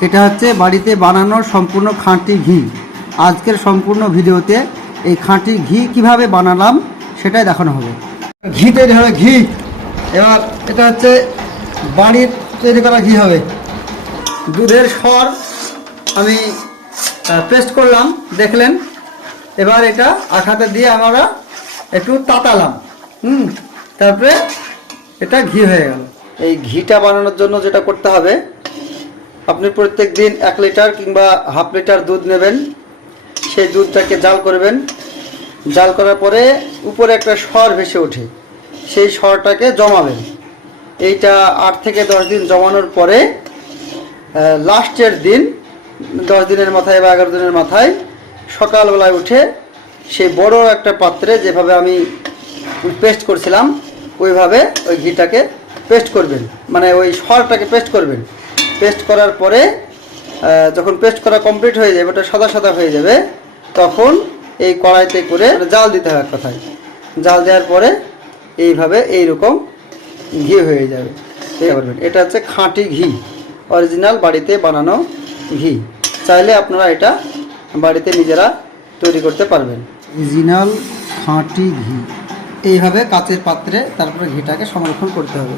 এটা হচ্ছে বাড়িতে বানানো সম্পূর্ণ খাঁটি ঘি। আজকের সম্পূর্ণ ভিডিওতে এই খাঁটি ঘি কীভাবে বানালাম সেটাই দেখানো হবে। ঘি তৈরি হবে, ঘি। এবার এটা হচ্ছে বাড়ির তৈরি করা ঘি হবে। দুধের স্বর আমি পেস্ট করলাম, দেখলেন? এবার এটা আঠাতে দিয়ে আমরা একটু তাতালাম। হুম? তারপরে এটা ঘি হয়ে গেল। এই ঘিটা বানানোর জন্য যেটা করতে হবে আপনি প্রত্যেক দিন এক লিটার কিংবা হাফ লিটার দুধ নেবেন। সেই দুধটাকে জাল করবেন। জাল করার পরে উপরে একটা সর ভেসে ওঠে। সেই সরটাকে জমাবেন। এইটা আট থেকে দশ দিন জমানোর পরে লাস্টের দিন, দশ দিনের মাথায় বা এগারো দিনের মাথায় সকালবেলায় উঠে সেই বড় একটা পাত্রে যেভাবে আমি পেস্ট করছিলাম, ওইভাবে ওই ঘিটাকে পেস্ট করবেন। মানে ওই সরটাকে পেস্ট করবেন। পেস্ট করার পরে যখন পেস্ট করা কমপ্লিট হয়ে যাবে ওটা সাদা সাদা হয়ে যাবে তখন এই কড়াইতে করে জাল দিতে হবে এক কথায়। জাল দেওয়ার পরে এইভাবে এইরকম ঘি হয়ে যাবে। করবেন। এটা হচ্ছে খাঁটি ঘি। অরিজিনাল বাড়িতে বানানো ঘি। চাইলে আপনারা এটা বাড়িতে নিজেরা তৈরি করতে পারবেন। অরিজিনাল খাঁটি ঘি। এইভাবে কাচের পাত্রে তারপরে ঘিটাকে সংরক্ষণ করতে হবে।